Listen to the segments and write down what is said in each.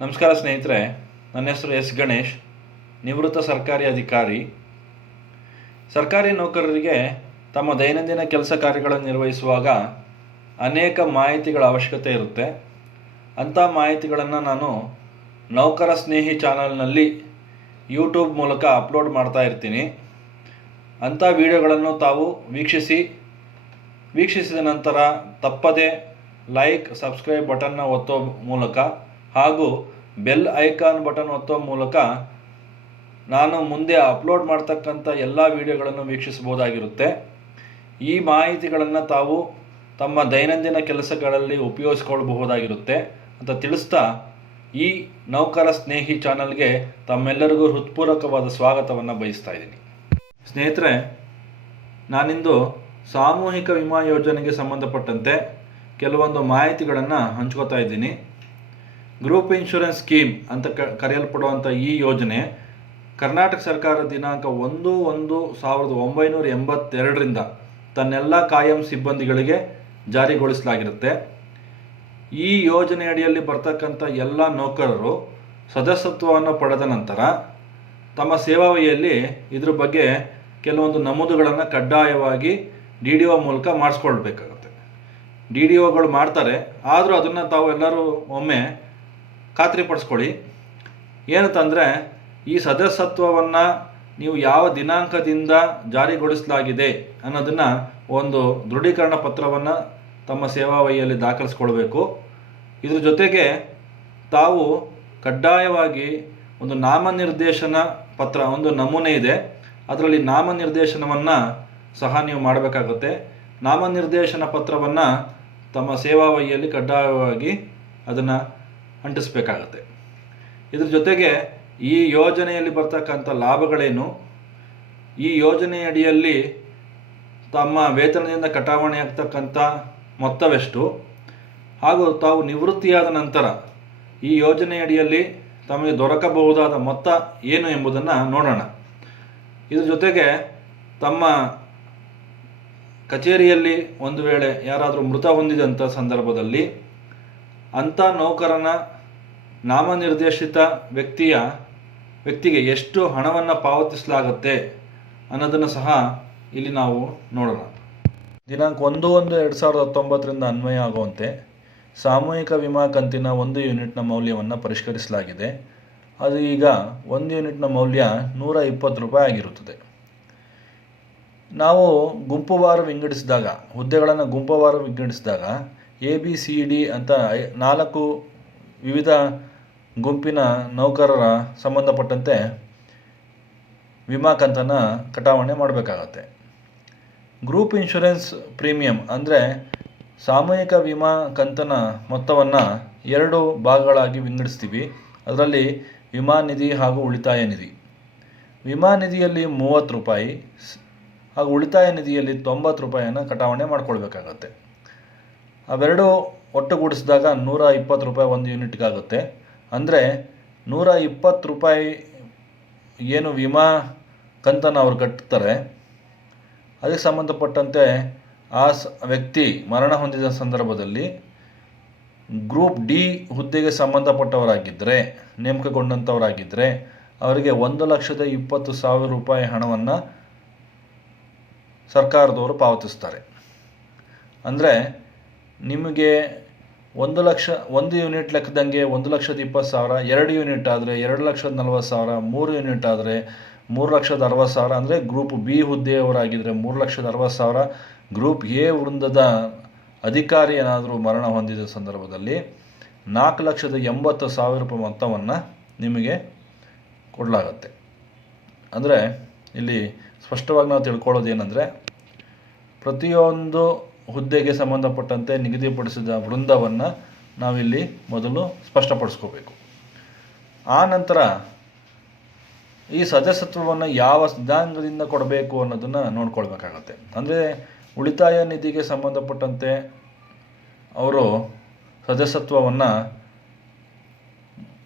ನಮಸ್ಕಾರ ಸ್ನೇಹಿತರೆ, ನನ್ನ ಹೆಸರು ಎಸ್ ಗಣೇಶ್, ನಿವೃತ್ತ ಸರ್ಕಾರಿ ಅಧಿಕಾರಿ. ಸರ್ಕಾರಿ ನೌಕರರಿಗೆ ತಮ್ಮ ದೈನಂದಿನ ಕೆಲಸ ಕಾರ್ಯಗಳನ್ನು ನಿರ್ವಹಿಸುವಾಗ ಅನೇಕ ಮಾಹಿತಿಗಳ ಅವಶ್ಯಕತೆ ಇರುತ್ತೆ. ಅಂಥ ಮಾಹಿತಿಗಳನ್ನು ನಾನು ನೌಕರ ಸ್ನೇಹಿ ಚಾನಲ್ನಲ್ಲಿ ಯೂಟ್ಯೂಬ್ ಮೂಲಕ ಅಪ್ಲೋಡ್ ಮಾಡ್ತಾ ಇರ್ತೀನಿ. ಅಂಥ ವಿಡಿಯೋಗಳನ್ನು ತಾವು ವೀಕ್ಷಿಸಿದ ನಂತರ ತಪ್ಪದೆ ಲೈಕ್, ಸಬ್ಸ್ಕ್ರೈಬ್ ಬಟನ್ನ ಒತ್ತೋ ಮೂಲಕ ಹಾಗೂ ಬೆಲ್ ಐಕಾನ್ ಬಟನ್ ಒತ್ತೋ ಮೂಲಕ ನಾನು ಮುಂದೆ ಅಪ್ಲೋಡ್ ಮಾಡ್ತಕ್ಕಂಥ ಎಲ್ಲ ವಿಡಿಯೋಗಳನ್ನು ವೀಕ್ಷಿಸಬಹುದಾಗಿರುತ್ತೆ. ಈ ಮಾಹಿತಿಗಳನ್ನು ತಾವು ತಮ್ಮ ದೈನಂದಿನ ಕೆಲಸಗಳಲ್ಲಿ ಉಪಯೋಗಿಸ್ಕೊಳ್ಬಹುದಾಗಿರುತ್ತೆ ಅಂತ ತಿಳಿಸ್ತಾ ಈ ನೌಕರ ಸ್ನೇಹಿ ಚಾನಲ್ಗೆ ತಮ್ಮೆಲ್ಲರಿಗೂ ಹೃತ್ಪೂರ್ವಕವಾದ ಸ್ವಾಗತವನ್ನು ಬಯಸ್ತಾ ಇದ್ದೀನಿ. ಸ್ನೇಹಿತರೆ, ನಾನಿಂದು ಸಾಮೂಹಿಕ ವಿಮಾ ಯೋಜನೆಗೆ ಸಂಬಂಧಪಟ್ಟಂತೆ ಕೆಲವೊಂದು ಮಾಹಿತಿಗಳನ್ನು ಹಂಚ್ಕೋತಾ ಇದ್ದೀನಿ. ಗ್ರೂಪ್ ಇನ್ಶೂರೆನ್ಸ್ ಸ್ಕೀಮ್ ಅಂತ ಕರೆಯಲ್ಪಡುವಂಥ ಈ ಯೋಜನೆ ಕರ್ನಾಟಕ ಸರ್ಕಾರ ದಿನಾಂಕ 1/1/1982ರಿಂದ ತನ್ನೆಲ್ಲ ಕಾಯಂ ಸಿಬ್ಬಂದಿಗಳಿಗೆ ಜಾರಿಗೊಳಿಸಲಾಗಿರುತ್ತೆ. ಈ ಯೋಜನೆಯಡಿಯಲ್ಲಿ ಬರ್ತಕ್ಕಂಥ ಎಲ್ಲ ನೌಕರರು ಸದಸ್ಯತ್ವವನ್ನು ಪಡೆದ ನಂತರ ತಮ್ಮ ಸೇವಾವಧಿಯಲ್ಲಿ ಇದ್ರ ಬಗ್ಗೆ ಕೆಲವೊಂದು ನಮೂದುಗಳನ್ನು ಕಡ್ಡಾಯವಾಗಿ DDO ಮೂಲಕ ಮಾಡಿಸ್ಕೊಳ್ಬೇಕಾಗುತ್ತೆ. DDOಗಳು ಮಾಡ್ತಾರೆ, ಆದರೂ ಅದನ್ನು ತಾವು ಎಲ್ಲರೂ ಒಮ್ಮೆ ಖಾತ್ರಿಪಡಿಸ್ಕೊಳ್ಳಿ. ಏನಂತಂದರೆ, ಈ ಸದಸ್ಯತ್ವವನ್ನು ನೀವು ಯಾವ ದಿನಾಂಕದಿಂದ ಜಾರಿಗೊಳಿಸಲಾಗಿದೆ ಅನ್ನೋದನ್ನು ಒಂದು ದೃಢೀಕರಣ ಪತ್ರವನ್ನು ತಮ್ಮ ಸೇವಾವಧಿಯಲ್ಲಿ ದಾಖಲಿಸ್ಕೊಳ್ಬೇಕು. ಇದ್ರ ಜೊತೆಗೆ ತಾವು ಕಡ್ಡಾಯವಾಗಿ ಒಂದು ನಾಮನಿರ್ದೇಶನ ಪತ್ರ, ಒಂದು ನಮೂನೆ ಇದೆ, ಅದರಲ್ಲಿ ನಾಮನಿರ್ದೇಶನವನ್ನು ಸಹ ನೀವು ಮಾಡಬೇಕಾಗುತ್ತೆ. ನಾಮನಿರ್ದೇಶನ ಪತ್ರವನ್ನು ತಮ್ಮ ಸೇವಾವಧಿಯಲ್ಲಿ ಕಡ್ಡಾಯವಾಗಿ ಅದನ್ನು ಅಂಟಿಸಬೇಕಾಗತ್ತೆ. ಇದ್ರ ಜೊತೆಗೆ ಈ ಯೋಜನೆಯಲ್ಲಿ ಬರ್ತಕ್ಕಂಥ ಲಾಭಗಳೇನು, ಈ ಯೋಜನೆಯಡಿಯಲ್ಲಿ ತಮ್ಮ ವೇತನದಿಂದ ಕಟಾವಣೆ ಆಗ್ತಕ್ಕಂಥ ಮೊತ್ತವೆಷ್ಟು, ಹಾಗೂ ತಾವು ನಿವೃತ್ತಿಯಾದ ನಂತರ ಈ ಯೋಜನೆಯಡಿಯಲ್ಲಿ ತಮಗೆ ದೊರಕಬಹುದಾದ ಮೊತ್ತ ಏನು ಎಂಬುದನ್ನು ನೋಡೋಣ. ಇದ್ರ ಜೊತೆಗೆ ತಮ್ಮ ಕಚೇರಿಯಲ್ಲಿ ಒಂದು ವೇಳೆ ಯಾರಾದರೂ ಮೃತ ಹೊಂದಿದಂಥ ಸಂದರ್ಭದಲ್ಲಿ ಅಂಥ ನೌಕರನ ನಾಮನಿರ್ದೇಶಿತ ವ್ಯಕ್ತಿಗೆ ಎಷ್ಟು ಹಣವನ್ನು ಪಾವತಿಸಲಾಗುತ್ತೆ ಅನ್ನೋದನ್ನು ಸಹ ಇಲ್ಲಿ ನಾವು ನೋಡೋಣ. ದಿನಾಂಕ 1/1/2019ರಿಂದ ಅನ್ವಯ ಆಗುವಂತೆ ಸಾಮೂಹಿಕ ವಿಮಾ ಕಂತಿನ 1 ಯೂನಿಟ್ನ ಮೌಲ್ಯವನ್ನು ಪರಿಷ್ಕರಿಸಲಾಗಿದೆ. ಅದು ಈಗ 1 ಯೂನಿಟ್ನ ಮೌಲ್ಯ 120 ರೂಪಾಯಿ ಆಗಿರುತ್ತದೆ. ನಾವು ಗುಂಪುವಾರು ವಿಂಗಡಿಸಿದಾಗ, ಹುದ್ದೆಗಳನ್ನು ಗುಂಪುವಾರು ವಿಂಗಡಿಸಿದಾಗ ABCD ಅಂತ 4 ವಿವಿಧ ಗುಂಪಿನ ನೌಕರರ ಸಂಬಂಧಪಟ್ಟಂತೆ ವಿಮಾ ಕಂತನ್ನು ಕಟಾವಣೆ ಮಾಡಬೇಕಾಗತ್ತೆ. ಗ್ರೂಪ್ ಇನ್ಶೂರೆನ್ಸ್ ಪ್ರೀಮಿಯಂ ಅಂದರೆ ಸಾಮೂಹಿಕ ವಿಮಾ ಕಂತನ ಮೊತ್ತವನ್ನು 2 ಭಾಗಗಳಾಗಿ ವಿಂಗಡಿಸ್ತೀವಿ. ಅದರಲ್ಲಿ ವಿಮಾ ನಿಧಿ ಹಾಗೂ ಉಳಿತಾಯ ನಿಧಿ. ವಿಮಾ ನಿಧಿಯಲ್ಲಿ 30 ರೂಪಾಯಿ ಹಾಗೂ ಉಳಿತಾಯ ನಿಧಿಯಲ್ಲಿ 90 ರೂಪಾಯಿಯನ್ನು ಕಟಾವಣೆ ಮಾಡಿಕೊಳ್ಬೇಕಾಗತ್ತೆ. ಅವೆರಡು ಒಟ್ಟುಗೂಡಿಸಿದಾಗ 120 ರೂಪಾಯಿ ಒಂದು ಯೂನಿಟ್ಗಾಗುತ್ತೆ. ಅಂದರೆ 120 ರೂಪಾಯಿ ಏನು ವಿಮಾ ಕಂತನ್ನು ಅವ್ರು ಕಟ್ತಾರೆ, ಅದಕ್ಕೆ ಸಂಬಂಧಪಟ್ಟಂತೆ ಆ ವ್ಯಕ್ತಿ ಮರಣ ಹೊಂದಿದ ಸಂದರ್ಭದಲ್ಲಿ ಗ್ರೂಪ್ D ಹುದ್ದೆಗೆ ಸಂಬಂಧಪಟ್ಟವರಾಗಿದ್ದರೆ, ನೇಮಕಗೊಂಡಂಥವರಾಗಿದ್ದರೆ ಅವರಿಗೆ 1,20,000 ರೂಪಾಯಿ ಹಣವನ್ನು ಸರ್ಕಾರದವರು ಪಾವತಿಸ್ತಾರೆ. ಅಂದರೆ ನಿಮಗೆ 1 ಯೂನಿಟ್ ಲೆಕ್ಕದಂಗೆ 1,20,000, 2 ಯೂನಿಟ್ ಆದರೆ 2,40,000, 3 ಯೂನಿಟ್ ಆದರೆ 3,60,000. ಅಂದರೆ ಗ್ರೂಪ್ B ಹುದ್ದೆಯವರಾಗಿದ್ದರೆ 3,60,000. ಗ್ರೂಪ್ A ವೃಂದದ ಅಧಿಕಾರಿ ಏನಾದರೂ ಮರಣ ಹೊಂದಿದ ಸಂದರ್ಭದಲ್ಲಿ 4,80,000 ರೂಪಾಯಿ ಮೊತ್ತವನ್ನು ನಿಮಗೆ ಕೊಡಲಾಗತ್ತೆ. ಅಂದರೆ ಇಲ್ಲಿ ಸ್ಪಷ್ಟವಾಗಿ ನಾವು ತಿಳ್ಕೊಳ್ಳೋದೇನೆಂದರೆ, ಪ್ರತಿಯೊಂದು ಹುದ್ದೆಗೆ ಸಂಬಂಧಪಟ್ಟಂತೆ ನಿಗದಿಪಡಿಸಿದ ವೃಂದವನ್ನು ನಾವಿಲ್ಲಿ ಮೊದಲು ಸ್ಪಷ್ಟಪಡಿಸ್ಕೋಬೇಕು. ಆ ನಂತರ ಈ ಸದಸ್ಯತ್ವವನ್ನು ಯಾವ ದಿನಾಂಕದಿಂದ ಕೊಡಬೇಕು ಅನ್ನೋದನ್ನು ನೋಡ್ಕೊಳ್ಬೇಕಾಗತ್ತೆ. ಅಂದರೆ ಉಳಿತಾಯ ನಿಧಿಗೆ ಸಂಬಂಧಪಟ್ಟಂತೆ ಅವರು ಸದಸ್ಯತ್ವವನ್ನು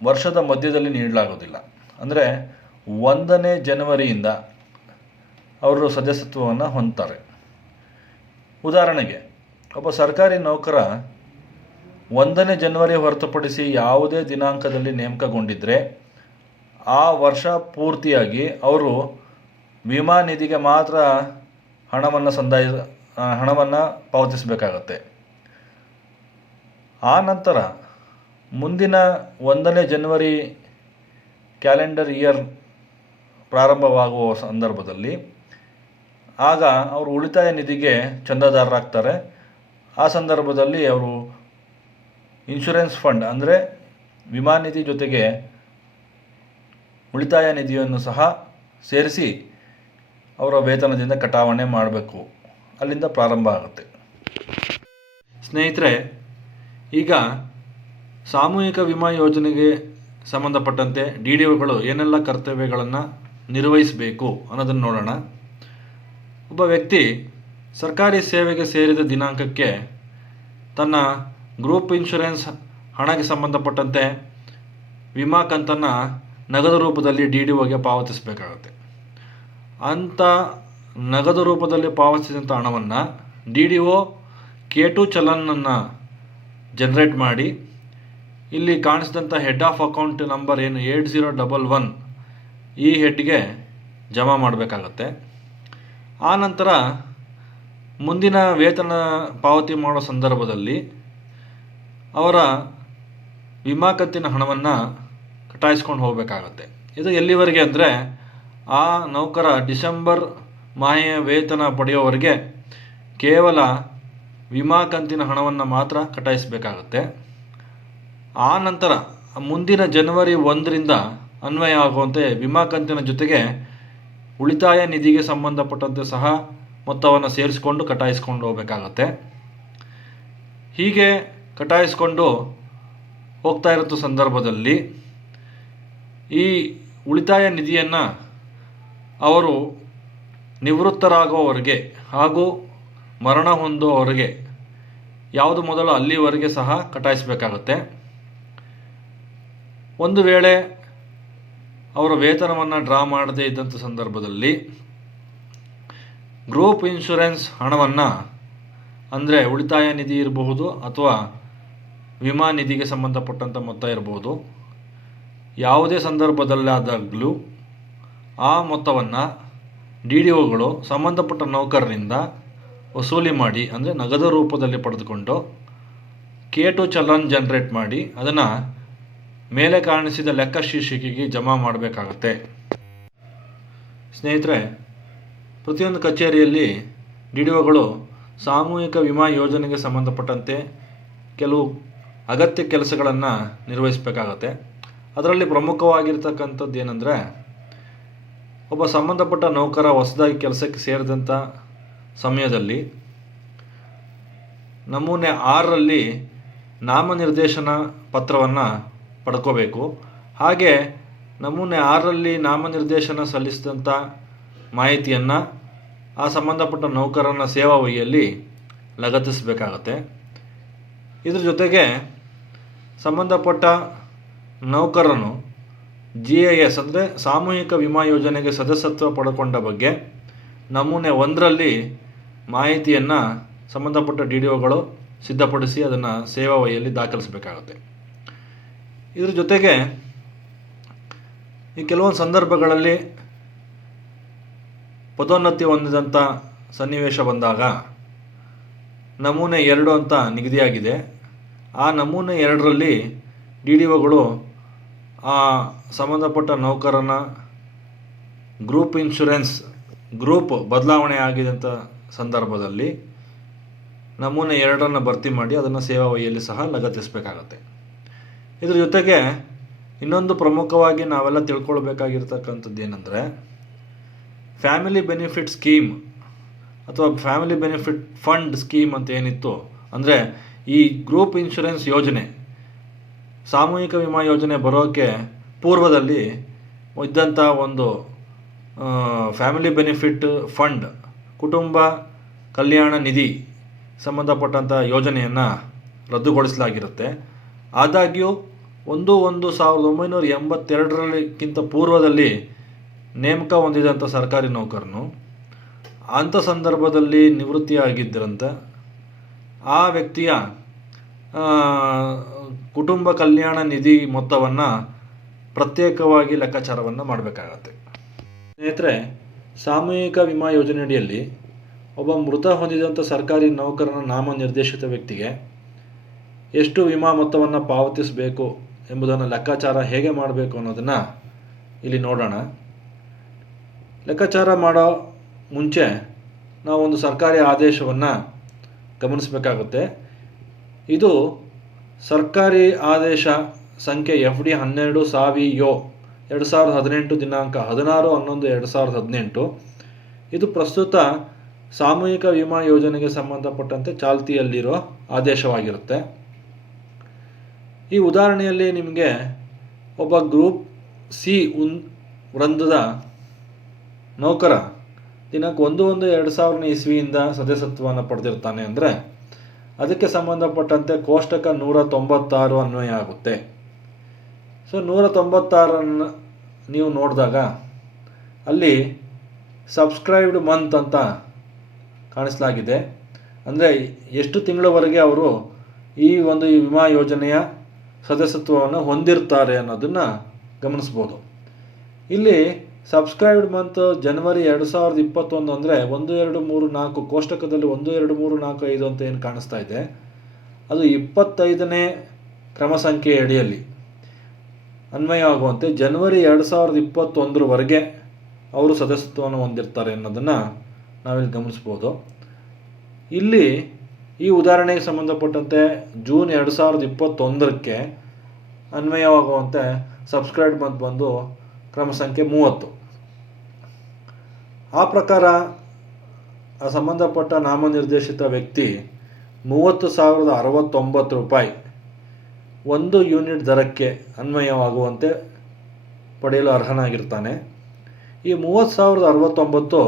ವರ್ಷದ ಮಧ್ಯದಲ್ಲಿ ನೀಡಲಾಗೋದಿಲ್ಲ. ಅಂದರೆ 1ನೇ ಜನವರಿಯಿಂದ ಅವರು ಸದಸ್ಯತ್ವವನ್ನು ಹೊಂದ್ತಾರೆ. ಉದಾಹರಣೆಗೆ, ಒಬ್ಬ ಸರ್ಕಾರಿ ನೌಕರ 1ನೇ ಜನವರಿ ಹೊರತುಪಡಿಸಿ ಯಾವುದೇ ದಿನಾಂಕದಲ್ಲಿ ನೇಮಕಗೊಂಡಿದ್ದರೆ ಆ ವರ್ಷ ಪೂರ್ತಿಯಾಗಿ ಅವರು ವಿಮಾ ನಿಧಿಗೆ ಮಾತ್ರ ಹಣವನ್ನು ಪಾವತಿಸಬೇಕಾಗತ್ತೆ. ಆ ನಂತರ ಮುಂದಿನ 1ನೇ ಜನವರಿ ಕ್ಯಾಲೆಂಡರ್ ಇಯರ್ ಪ್ರಾರಂಭವಾಗುವ ಸಂದರ್ಭದಲ್ಲಿ ಆಗ ಅವರು ಉಳಿತಾಯ ನಿಧಿಗೆ ಚಂದಾದಾರರಾಗ್ತಾರೆ. ಆ ಸಂದರ್ಭದಲ್ಲಿ ಅವರು ಇನ್ಶೂರೆನ್ಸ್ ಫಂಡ್ ಅಂದರೆ ವಿಮಾ ನಿಧಿ ಜೊತೆಗೆ ಉಳಿತಾಯ ನಿಧಿಯನ್ನು ಸಹ ಸೇರಿಸಿ ಅವರ ವೇತನದಿಂದ ಕಟಾವಣೆ ಮಾಡಬೇಕು. ಅಲ್ಲಿಂದ ಪ್ರಾರಂಭ ಆಗುತ್ತೆ. ಸ್ನೇಹಿತರೆ, ಈಗ ಸಾಮೂಹಿಕ ವಿಮಾ ಯೋಜನೆಗೆ ಸಂಬಂಧಪಟ್ಟಂತೆ DDOಗಳು ಏನೆಲ್ಲ ಕರ್ತವ್ಯಗಳನ್ನು ನಿರ್ವಹಿಸಬೇಕು ಅನ್ನೋದನ್ನು ನೋಡೋಣ. ಒಬ್ಬ ವ್ಯಕ್ತಿ ಸರ್ಕಾರಿ ಸೇವೆಗೆ ಸೇರಿದ ದಿನಾಂಕಕ್ಕೆ ತನ್ನ ಗ್ರೂಪ್ ಇನ್ಶೂರೆನ್ಸ್ ಹಣಕ್ಕೆ ಸಂಬಂಧಪಟ್ಟಂತೆ ವಿಮಾ ಕಂತನ್ನು ನಗದು ರೂಪದಲ್ಲಿ DDOಗೆ ಪಾವತಿಸಬೇಕಾಗುತ್ತೆ. ಅಂಥ ನಗದು ರೂಪದಲ್ಲಿ ಪಾವತಿಸಿದಂಥ ಹಣವನ್ನು DDO K2 ಚಲನನ್ನು ಜನರೇಟ್ ಮಾಡಿ ಇಲ್ಲಿ ಕಾಣಿಸಿದಂಥ ಹೆಡ್ ಆಫ್ ಅಕೌಂಟ್ ನಂಬರ್ ಏನು 8011 ಈ ಹೆಡ್ಗೆ ಜಮಾ ಮಾಡಬೇಕಾಗತ್ತೆ. ಆ ನಂತರ ಮುಂದಿನ ವೇತನ ಪಾವತಿ ಮಾಡೋ ಸಂದರ್ಭದಲ್ಲಿ ಅವರ ವಿಮಾ ಕಂತಿನ ಹಣವನ್ನು ಕಟಾಯಿಸ್ಕೊಂಡು ಹೋಗಬೇಕಾಗತ್ತೆ. ಇದು ಎಲ್ಲಿವರೆಗೆ ಅಂದರೆ ಆ ನೌಕರ ಡಿಸೆಂಬರ್ ಮಾಹೆಯ ವೇತನ ಪಡೆಯೋವರೆಗೆ ಕೇವಲ ವಿಮಾ ಕಂತಿನ ಹಣವನ್ನು ಮಾತ್ರ ಕಟಾಯಿಸಬೇಕಾಗತ್ತೆ. ಆ ನಂತರ ಮುಂದಿನ ಜನವರಿ 1ರಿಂದ ಅನ್ವಯ ಆಗುವಂತೆ ವಿಮಾ ಕಂತಿನ ಜೊತೆಗೆ ಉಳಿತಾಯ ನಿಧಿಗೆ ಸಂಬಂಧಪಟ್ಟಂತೆ ಸಹ ಮೊತ್ತವನ್ನು ಸೇರಿಸಿಕೊಂಡು ಕಟಾಯಿಸ್ಕೊಂಡು ಹೋಗಬೇಕಾಗತ್ತೆ. ಹೀಗೆ ಕಟಾಯಿಸ್ಕೊಂಡು ಹೋಗ್ತಾ ಇರೋ ಸಂದರ್ಭದಲ್ಲಿ ಈ ಉಳಿತಾಯ ನಿಧಿಯನ್ನು ಅವರು ನಿವೃತ್ತರಾಗುವವರೆಗೆ ಹಾಗೂ ಮರಣ ಹೊಂದುವವರೆಗೆ ಯಾವುದು ಮೊದಲು ಅಲ್ಲಿವರೆಗೆ ಸಹ ಕಟಾಯಿಸಬೇಕಾಗುತ್ತೆ. ಒಂದು ವೇಳೆ ಅವರ ವೇತನವನ್ನು ಡ್ರಾ ಮಾಡದೇ ಇದ್ದಂಥ ಸಂದರ್ಭದಲ್ಲಿ ಗ್ರೂಪ್ ಇನ್ಶೂರೆನ್ಸ್ ಹಣವನ್ನು ಅಂದರೆ ಉಳಿತಾಯ ನಿಧಿ ಇರಬಹುದು ಅಥವಾ ವಿಮಾ ನಿಧಿಗೆ ಸಂಬಂಧಪಟ್ಟಂಥ ಮೊತ್ತ ಇರಬಹುದು, ಯಾವುದೇ ಸಂದರ್ಭದಲ್ಲಾದಾಗಲೂ ಆ ಮೊತ್ತವನ್ನು DDOಗಳು ಸಂಬಂಧಪಟ್ಟ ನೌಕರರಿಂದ ವಸೂಲಿ ಮಾಡಿ ಅಂದರೆ ನಗದು ರೂಪದಲ್ಲಿ ಪಡೆದುಕೊಂಡು K2 ಚಲನ್ ಜನರೇಟ್ ಮಾಡಿ ಅದನ್ನು ಮೇಲೆ ಕಾಣಿಸಿದ ಲೆಕ್ಕ ಶೀರ್ಷಿಕೆಗೆ ಜಮಾ ಮಾಡಬೇಕಾಗತ್ತೆ. ಸ್ನೇಹಿತರೆ, ಪ್ರತಿಯೊಂದು ಕಚೇರಿಯಲ್ಲಿ DDOಗಳು ಸಾಮೂಹಿಕ ವಿಮಾ ಯೋಜನೆಗೆ ಸಂಬಂಧಪಟ್ಟಂತೆ ಕೆಲವು ಅಗತ್ಯ ಕೆಲಸಗಳನ್ನು ನಿರ್ವಹಿಸಬೇಕಾಗತ್ತೆ. ಅದರಲ್ಲಿ ಪ್ರಮುಖವಾಗಿರ್ತಕ್ಕಂಥದ್ದು ಏನಂದರೆ, ಒಬ್ಬ ಸಂಬಂಧಪಟ್ಟ ನೌಕರ ಹೊಸದಾಗಿ ಕೆಲಸಕ್ಕೆ ಸೇರಿದಂಥ ಸಮಯದಲ್ಲಿ ನಮೂನೆ 6ರಲ್ಲಿ ನಾಮನಿರ್ದೇಶನ ಪತ್ರವನ್ನು ಪಡ್ಕೋಬೇಕು. ಹಾಗೆ ನಮೂನೆ 6ರಲ್ಲಿ ನಾಮನಿರ್ದೇಶನ ಸಲ್ಲಿಸಿದಂಥ ಮಾಹಿತಿಯನ್ನು ಆ ಸಂಬಂಧಪಟ್ಟ ನೌಕರನ ಸೇವಾ ವಹಿಯಲ್ಲಿ ಲಗತ್ತಿಸಬೇಕಾಗತ್ತೆ. ಇದ್ರ ಜೊತೆಗೆ ಸಂಬಂಧಪಟ್ಟ ನೌಕರನು GIS ಅಂದರೆ ಸಾಮೂಹಿಕ ವಿಮಾ ಯೋಜನೆಗೆ ಸದಸ್ಯತ್ವ ಪಡ್ಕೊಂಡ ಬಗ್ಗೆ ನಮೂನೆ 1ರಲ್ಲಿ ಮಾಹಿತಿಯನ್ನು ಸಂಬಂಧಪಟ್ಟ DDOಗಳು ಸಿದ್ಧಪಡಿಸಿ ಅದನ್ನು ಸೇವಾ ವಹಿಯಲ್ಲಿ ದಾಖಲಿಸಬೇಕಾಗುತ್ತೆ. ಇದ್ರ ಜೊತೆಗೆ ಈ ಕೆಲವೊಂದು ಸಂದರ್ಭಗಳಲ್ಲಿ ಪದೋನ್ನತಿ ಹೊಂದಿದಂಥ ಸನ್ನಿವೇಶ ಬಂದಾಗ ನಮೂನೆ 2 ಅಂತ ನಿಗದಿಯಾಗಿದೆ. ಆ ನಮೂನೆ 2ರಲ್ಲಿ DDOಗಳು ಆ ಸಂಬಂಧಪಟ್ಟ ನೌಕರನ ಗ್ರೂಪ್ ಇನ್ಶೂರೆನ್ಸ್ ಗ್ರೂಪ್ ಬದಲಾವಣೆ ಆಗಿದಂಥ ಸಂದರ್ಭದಲ್ಲಿ ನಮೂನೆ 2ನ್ನು ಭರ್ತಿ ಮಾಡಿ ಅದನ್ನು ಸೇವಾ ವಹಿಯಲ್ಲಿ ಸಹ ಲಗತ್ತಿಸಬೇಕಾಗತ್ತೆ. ಇದ್ರ ಜೊತೆಗೆ ಇನ್ನೊಂದು ಪ್ರಮುಖವಾಗಿ ನಾವೆಲ್ಲ ತಿಳ್ಕೊಳ್ಬೇಕಾಗಿರ್ತಕ್ಕಂಥದ್ದು ಏನಂದರೆ, ಫ್ಯಾಮಿಲಿ ಬೆನಿಫಿಟ್ ಸ್ಕೀಮ್ ಅಥವಾ ಫ್ಯಾಮಿಲಿ ಬೆನಿಫಿಟ್ ಫಂಡ್ ಸ್ಕೀಮ್ ಅಂತ ಏನಿತ್ತು ಅಂದರೆ, ಈ ಗ್ರೂಪ್ ಇನ್ಶೂರೆನ್ಸ್ ಯೋಜನೆ ಸಾಮೂಹಿಕ ವಿಮಾ ಯೋಜನೆ ಬರೋಕ್ಕೆ ಪೂರ್ವದಲ್ಲಿ ಇದ್ದಂಥ ಒಂದು ಫ್ಯಾಮಿಲಿ ಬೆನಿಫಿಟ್ ಫಂಡ್ ಕುಟುಂಬ ಕಲ್ಯಾಣ ನಿಧಿ ಸಂಬಂಧಪಟ್ಟಂಥ ಯೋಜನೆಯನ್ನು ರದ್ದುಗೊಳಿಸಲಾಗಿರುತ್ತೆ. ಆದಾಗ್ಯೂ 1/1/1982ಕ್ಕಿಂತ ಪೂರ್ವದಲ್ಲಿ ನೇಮಕ ಹೊಂದಿದಂಥ ಸರ್ಕಾರಿ ನೌಕರನು ಅಂಥ ಸಂದರ್ಭದಲ್ಲಿ ನಿವೃತ್ತಿಯಾಗಿದ್ದರಂತೆ ಆ ವ್ಯಕ್ತಿಯ ಕುಟುಂಬ ಕಲ್ಯಾಣ ನಿಧಿ ಮೊತ್ತವನ್ನು ಪ್ರತ್ಯೇಕವಾಗಿ ಲೆಕ್ಕಾಚಾರವನ್ನು ಮಾಡಬೇಕಾಗತ್ತೆ. ಸ್ನೇಹಿತರೆ, ಸಾಮೂಹಿಕ ವಿಮಾ ಯೋಜನೆಯಡಿಯಲ್ಲಿ ಒಬ್ಬ ಮೃತ ಹೊಂದಿದಂಥ ಸರ್ಕಾರಿ ನೌಕರನ ನಾಮನಿರ್ದೇಶಿತ ವ್ಯಕ್ತಿಗೆ ಎಷ್ಟು ವಿಮಾ ಮೊತ್ತವನ್ನು ಪಾವತಿಸಬೇಕು ಎಂಬುದನ್ನು ಲೆಕ್ಕಾಚಾರ ಹೇಗೆ ಮಾಡಬೇಕು ಅನ್ನೋದನ್ನು ಇಲ್ಲಿ ನೋಡೋಣ. ಲೆಕ್ಕಾಚಾರ ಮಾಡೋ ಮುಂಚೆ ನಾವೊಂದು ಸರ್ಕಾರಿ ಆದೇಶವನ್ನು ಗಮನಿಸಬೇಕಾಗುತ್ತೆ. ಇದು ಸರ್ಕಾರಿ ಆದೇಶ ಸಂಖ್ಯೆ FD 12/ಯೋ 2018 ದಿನಾಂಕ 16/11/2018. ಇದು ಪ್ರಸ್ತುತ ಸಾಮೂಹಿಕ ವಿಮಾ ಯೋಜನೆಗೆ ಸಂಬಂಧಪಟ್ಟಂತೆ ಚಾಲ್ತಿಯಲ್ಲಿರೋ ಆದೇಶವಾಗಿರುತ್ತೆ. ಈ ಉದಾಹರಣೆಯಲ್ಲಿ ನಿಮಗೆ ಒಬ್ಬ ಗ್ರೂಪ್ ಸಿ ವೃಂದದ ನೌಕರ ದಿನಾಂಕ 1/1/2000 ಇಸ್ವಿಯಿಂದ ಸದಸ್ಯತ್ವವನ್ನು ಪಡೆದಿರ್ತಾನೆ ಅಂದರೆ ಅದಕ್ಕೆ ಸಂಬಂಧಪಟ್ಟಂತೆ ಕೋಷ್ಟಕ 196 ಅನ್ವಯ ಆಗುತ್ತೆ. ಸೊ 196 ನೀವು ನೋಡಿದಾಗ ಅಲ್ಲಿ ಸಬ್ಸ್ಕ್ರೈಬ್ಡ್ ಮಂತ್ ಅಂತ ಕಾಣಿಸಲಾಗಿದೆ. ಅಂದರೆ ಎಷ್ಟು ತಿಂಗಳವರೆಗೆ ಅವರು ಈ ಒಂದು ವಿಮಾ ಯೋಜನೆಯ ಸದಸ್ಯತ್ವವನ್ನು ಹೊಂದಿರ್ತಾರೆ ಅನ್ನೋದನ್ನು ಗಮನಿಸ್ಬೋದು. ಇಲ್ಲಿ ಸಬ್ಸ್ಕ್ರೈಬ್ಡ್ ಮಂತ್ ಜನವರಿ 2021 ಅಂದರೆ 1, 2, 3, 4 ಕೋಷ್ಟಕದಲ್ಲಿ 1, 2, 3, 4, 5 ಅಂತ ಏನು ಕಾಣಿಸ್ತಾ ಇದೆ ಅದು 25ನೇ ಕ್ರಮ ಸಂಖ್ಯೆ ಅಡಿಯಲ್ಲಿ ಅನ್ವಯವಾಗುವಂತೆ ಜನವರಿ 2021 ಅವರು ಸದಸ್ಯತ್ವವನ್ನು ಹೊಂದಿರ್ತಾರೆ ಅನ್ನೋದನ್ನು ನಾವಿಲ್ಲಿ ಗಮನಿಸ್ಬೋದು. ಇಲ್ಲಿ ಈ ಉದಾಹರಣೆಗೆ ಸಂಬಂಧಪಟ್ಟಂತೆ ಜೂನ್ 2021 ಅನ್ವಯವಾಗುವಂತೆ ಸಬ್ಸ್ಕ್ರೈಬ್ ಮಂತ್ ಬಂದು ಕ್ರಮ ಸಂಖ್ಯೆ 30. ಆ ಪ್ರಕಾರ ಆ ಸಂಬಂಧಪಟ್ಟ ನಾಮನಿರ್ದೇಶಿತ ವ್ಯಕ್ತಿ 30,069 ರೂಪಾಯಿ 1 ಯೂನಿಟ್ ದರಕ್ಕೆ ಅನ್ವಯವಾಗುವಂತೆ ಪಡೆಯಲು ಅರ್ಹನಾಗಿರ್ತಾನೆ. ಈ 30,069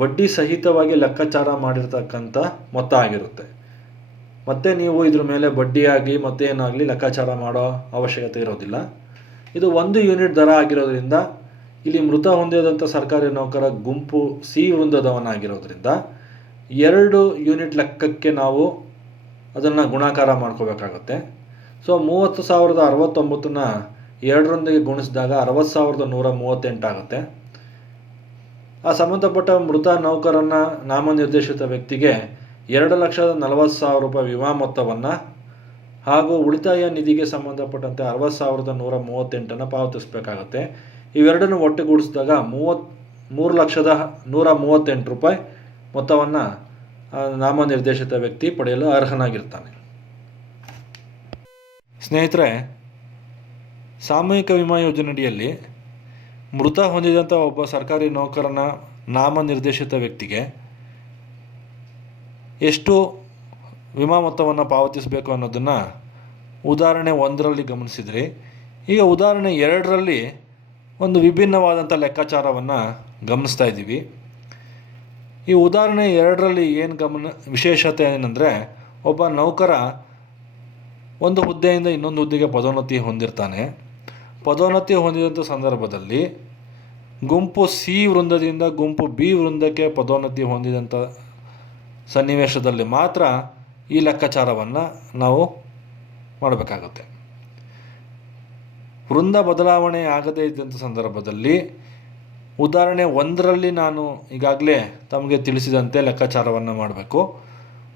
ಬಡ್ಡಿ ಸಹಿತವಾಗಿ ಲೆಕ್ಕಾಚಾರ ಮಾಡಿರ್ತಕ್ಕಂಥ ಮೊತ್ತ ಆಗಿರುತ್ತೆ. ಮತ್ತೆ ನೀವು ಇದ್ರ ಮೇಲೆ ಬಡ್ಡಿಯಾಗಿ ಮತ್ತೇನಾಗಲಿ ಲೆಕ್ಕಾಚಾರ ಮಾಡೋ ಅವಶ್ಯಕತೆ ಇರೋದಿಲ್ಲ. ಇದು 1 ಯೂನಿಟ್ ದರ ಆಗಿರೋದ್ರಿಂದ ಇಲ್ಲಿ ಮೃತ ಹೊಂದಿದಂಥ ಸರ್ಕಾರಿ ನೌಕರ ಗುಂಪು ಸಿ ವೃಂದದವನಾಗಿರೋದ್ರಿಂದ 2 ಯೂನಿಟ್ ಲೆಕ್ಕಕ್ಕೆ ನಾವು ಅದನ್ನು ಗುಣಾಕಾರ ಮಾಡ್ಕೋಬೇಕಾಗುತ್ತೆ. ಸೊ 30,069ನ 2ರೊಂದಿಗೆ ಗುಣಿಸಿದಾಗ 60,138 ಆಗುತ್ತೆ. ಆ ಸಂಬಂಧಪಟ್ಟ ಮೃತ ನೌಕರನ ನಾಮನಿರ್ದೇಶಿತ ವ್ಯಕ್ತಿಗೆ 2,40,000 ರೂಪಾಯಿ ವಿಮಾ ಮೊತ್ತವನ್ನು ಹಾಗೂ ಉಳಿತಾಯ ನಿಧಿಗೆ ಸಂಬಂಧಪಟ್ಟಂತೆ 60,138 ಪಾವತಿಸಬೇಕಾಗತ್ತೆ. ಇವೆರಡನ್ನು ಒಟ್ಟುಗೂಡಿಸಿದಾಗ 3,138,000 ರೂಪಾಯಿ ಮೊತ್ತವನ್ನು ನಾಮನಿರ್ದೇಶಿತ ವ್ಯಕ್ತಿ ಪಡೆಯಲು ಅರ್ಹನಾಗಿರ್ತಾನೆ. ಸ್ನೇಹಿತರೆ, ಸಾಮೂಹಿಕ ವಿಮಾ ಯೋಜನೆಯಡಿಯಲ್ಲಿ ಮೃತ ಹೊಂದಿದಂಥ ಒಬ್ಬ ಸರ್ಕಾರಿ ನೌಕರನ ನಾಮನಿರ್ದೇಶಿತ ವ್ಯಕ್ತಿಗೆ ಎಷ್ಟು ವಿಮಾ ಮೊತ್ತವನ್ನು ಪಾವತಿಸಬೇಕು ಅನ್ನೋದನ್ನು ಉದಾಹರಣೆ 1ರಲ್ಲಿ ಗಮನಿಸಿದ್ರಿ. ಈಗ ಉದಾಹರಣೆ 2ರಲ್ಲಿ ಒಂದು ವಿಭಿನ್ನವಾದಂಥ ಲೆಕ್ಕಾಚಾರವನ್ನು ಗಮನಿಸ್ತಾ ಇದ್ದೀವಿ. ಈ ಉದಾಹರಣೆ 2ರಲ್ಲಿ ಏನು ವಿಶೇಷತೆ ಏನಂದರೆ ಒಬ್ಬ ನೌಕರ ಒಂದು ಹುದ್ದೆಯಿಂದ ಇನ್ನೊಂದು ಹುದ್ದೆಗೆ ಪದೋನ್ನತಿ ಹೊಂದಿರ್ತಾನೆ. ಪದೋನ್ನತಿ ಹೊಂದಿದಂಥ ಸಂದರ್ಭದಲ್ಲಿ ಗುಂಪು ಸಿ ವೃಂದದಿಂದ ಗುಂಪು ಬಿ ವೃಂದಕ್ಕೆ ಪದೋನ್ನತಿ ಹೊಂದಿದಂಥ ಸನ್ನಿವೇಶದಲ್ಲಿ ಮಾತ್ರ ಈ ಲೆಕ್ಕಾಚಾರವನ್ನು ನಾವು ಮಾಡಬೇಕಾಗುತ್ತೆ. ವೃಂದ ಬದಲಾವಣೆ ಆಗದೇ ಇದ್ದಂಥ ಸಂದರ್ಭದಲ್ಲಿ ಉದಾಹರಣೆ 1ರಲ್ಲಿ ನಾನು ಈಗಾಗಲೇ ತಮಗೆ ತಿಳಿಸಿದಂತೆ ಲೆಕ್ಕಾಚಾರವನ್ನು ಮಾಡಬೇಕು.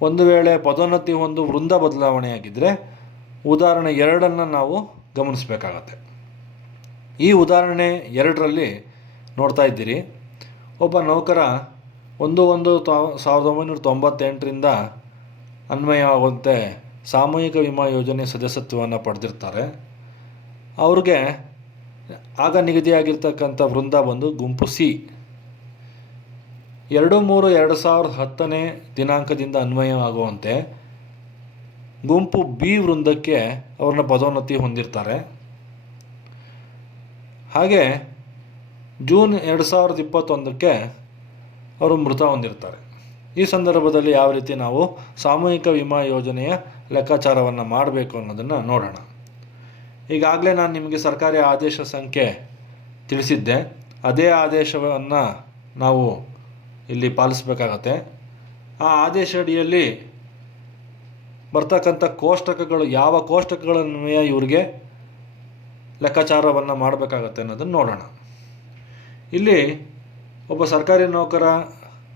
ಒಂದು ವೇಳೆ ಪದೋನ್ನತಿ ಒಂದು ವೃಂದ ಬದಲಾವಣೆಯಾಗಿದ್ದರೆ ಉದಾಹರಣೆ 2ಅನ್ನು ನಾವು ಗಮನಿಸಬೇಕಾಗತ್ತೆ. ಈ ಉದಾಹರಣೆ 2ರಲ್ಲಿ ನೋಡ್ತಾ ಇದ್ದೀರಿ, ಒಬ್ಬ ನೌಕರ 1/1/1998 ಅನ್ವಯವಾಗುವಂತೆ ಸಾಮೂಹಿಕ ವಿಮಾ ಯೋಜನೆ ಸದಸ್ಯತ್ವವನ್ನು ಪಡೆದಿರ್ತಾರೆ. ಅವ್ರಿಗೆ ಆಗ ನಿಗದಿಯಾಗಿರ್ತಕ್ಕಂಥ ವೃಂದ ಬಂದು ಗುಂಪು ಸಿ. 2/3/2010 ದಿನಾಂಕದಿಂದ ಅನ್ವಯವಾಗುವಂತೆ ಗುಂಪು ಬಿ ವೃಂದಕ್ಕೆ ಅವ್ರನ್ನ ಪದೋನ್ನತಿ ಹೊಂದಿರ್ತಾರೆ. ಹಾಗೆ ಜೂನ್ 2021 ಅವರು ಮೃತ ಹೊಂದಿರ್ತಾರೆ. ಈ ಸಂದರ್ಭದಲ್ಲಿ ಯಾವ ರೀತಿ ನಾವು ಸಾಮೂಹಿಕ ವಿಮಾ ಯೋಜನೆಯ ಲೆಕ್ಕಾಚಾರವನ್ನು ಮಾಡಬೇಕು ಅನ್ನೋದನ್ನು ನೋಡೋಣ. ಈಗಾಗಲೇ ನಾನು ನಿಮಗೆ ಸರ್ಕಾರಿ ಆದೇಶ ಸಂಖ್ಯೆ ತಿಳಿಸಿದ್ದೆ. ಅದೇ ಆದೇಶವನ್ನು ನಾವು ಇಲ್ಲಿ ಪಾಲಿಸಬೇಕಾಗತ್ತೆ. ಆ ಆದೇಶ ಅಡಿಯಲ್ಲಿ ಬರ್ತಕ್ಕಂಥ ಕೋಷ್ಟಕಗಳು, ಯಾವ ಕೋಷ್ಟಕಗಳನ್ವಯ ಇವರಿಗೆ ಲೆಕ್ಕಾಚಾರವನ್ನು ಮಾಡಬೇಕಾಗತ್ತೆ ಅನ್ನೋದನ್ನು ನೋಡೋಣ. ಇಲ್ಲಿ ಒಬ್ಬ ಸರ್ಕಾರಿ ನೌಕರ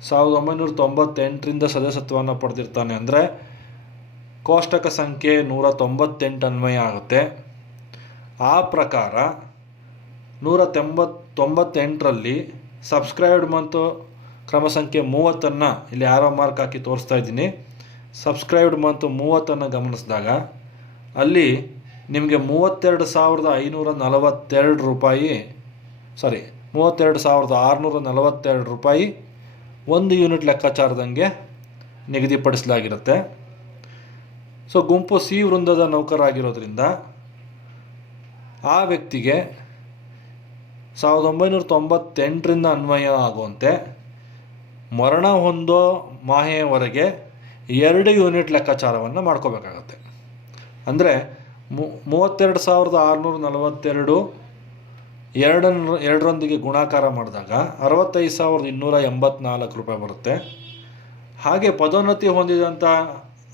1998ರಿಂದ ಸದಸ್ಯತ್ವವನ್ನು ಪಡೆದಿರ್ತಾನೆ ಅಂದರೆ ಕೋಷ್ಟಕ ಸಂಖ್ಯೆ 198 ಅನ್ವಯ ಆಗುತ್ತೆ. ಆ ಪ್ರಕಾರ 198ರಲ್ಲಿ ಸಬ್ಸ್ಕ್ರೈಬ್ಡ್ ಮಂತು ಕ್ರಮ ಸಂಖ್ಯೆ 30 ಇಲ್ಲಿ ಆರೋ ಮಾರ್ಕ್ ಹಾಕಿ ತೋರಿಸ್ತಾ ಇದ್ದೀನಿ. ಸಬ್ಸ್ಕ್ರೈಬ್ಡ್ ಮಂತು 30 ಗಮನಿಸಿದಾಗ ಅಲ್ಲಿ ನಿಮಗೆ 32,542 ರೂಪಾಯಿ, 32,642 ರೂಪಾಯಿ ಒಂದು ಯೂನಿಟ್ ಲೆಕ್ಕಾಚಾರದಂಗೆ ನಿಗದಿಪಡಿಸಲಾಗಿರುತ್ತೆ. ಸೊ ಗುಂಪು ಸಿ ವೃಂದದ ನೌಕರಾಗಿರೋದ್ರಿಂದ ಆ ವ್ಯಕ್ತಿಗೆ 1998ರಿಂದ ಅನ್ವಯ ಆಗುವಂತೆ ಮರಣ ಹೊಂದೋ ಮಾಹೆಯವರೆಗೆ 2 ಯೂನಿಟ್ ಲೆಕ್ಕಾಚಾರವನ್ನು ಮಾಡ್ಕೋಬೇಕಾಗತ್ತೆ. ಅಂದರೆ 32,642 ಎರಡರೊಂದಿಗೆ ಗುಣಾಕಾರ ಮಾಡಿದಾಗ 65,284 ರೂಪಾಯಿ ಬರುತ್ತೆ. ಹಾಗೆ ಪದೋನ್ನತಿ ಹೊಂದಿದಂಥ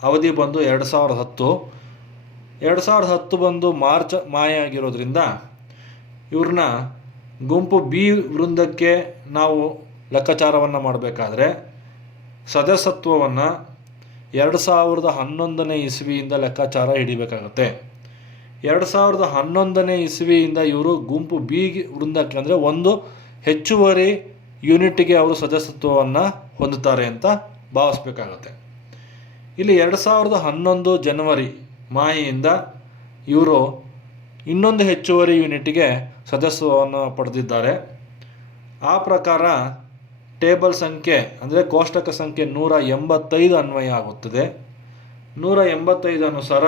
ಅವಧಿ ಬಂದು 2010 ಬಂದು ಮಾರ್ಚ್ ಮಾಯ ಆಗಿರೋದ್ರಿಂದ ಇವ್ರನ್ನ ಗುಂಪು ಬಿ ವೃಂದಕ್ಕೆ ನಾವು ಲೆಕ್ಕಾಚಾರವನ್ನು ಮಾಡಬೇಕಾದ್ರೆ ಸದಸ್ಯತ್ವವನ್ನು 2011ನೇ ಇಸ್ವಿಯಿಂದ ಲೆಕ್ಕಾಚಾರ ಹಿಡಿಬೇಕಾಗುತ್ತೆ. 2011ನೇ ಇಸ್ವಿಯಿಂದ ಇವರು ಗುಂಪು ಬಿ ವೃಂದಕ್ಕೆ ಅಂದರೆ ಒಂದು ಹೆಚ್ಚುವರಿ ಯೂನಿಟ್ಗೆ ಅವರು ಸದಸ್ಯತ್ವವನ್ನು ಹೊಂದುತ್ತಾರೆ ಅಂತ ಭಾವಿಸ್ಬೇಕಾಗತ್ತೆ. ಇಲ್ಲಿ 2011 ಜನವರಿ ಮಾಹೆಯಿಂದ ಇವರು ಇನ್ನೊಂದು ಹೆಚ್ಚುವರಿ ಯೂನಿಟ್ಗೆ ಸದಸ್ಯತ್ವವನ್ನು ಪಡೆದಿದ್ದಾರೆ. ಆ ಪ್ರಕಾರ ಟೇಬಲ್ ಸಂಖ್ಯೆ ಅಂದರೆ ಕೋಷ್ಟಕ ಸಂಖ್ಯೆ 185 ಅನ್ವಯ ಆಗುತ್ತದೆ. 185 ಅನುಸಾರ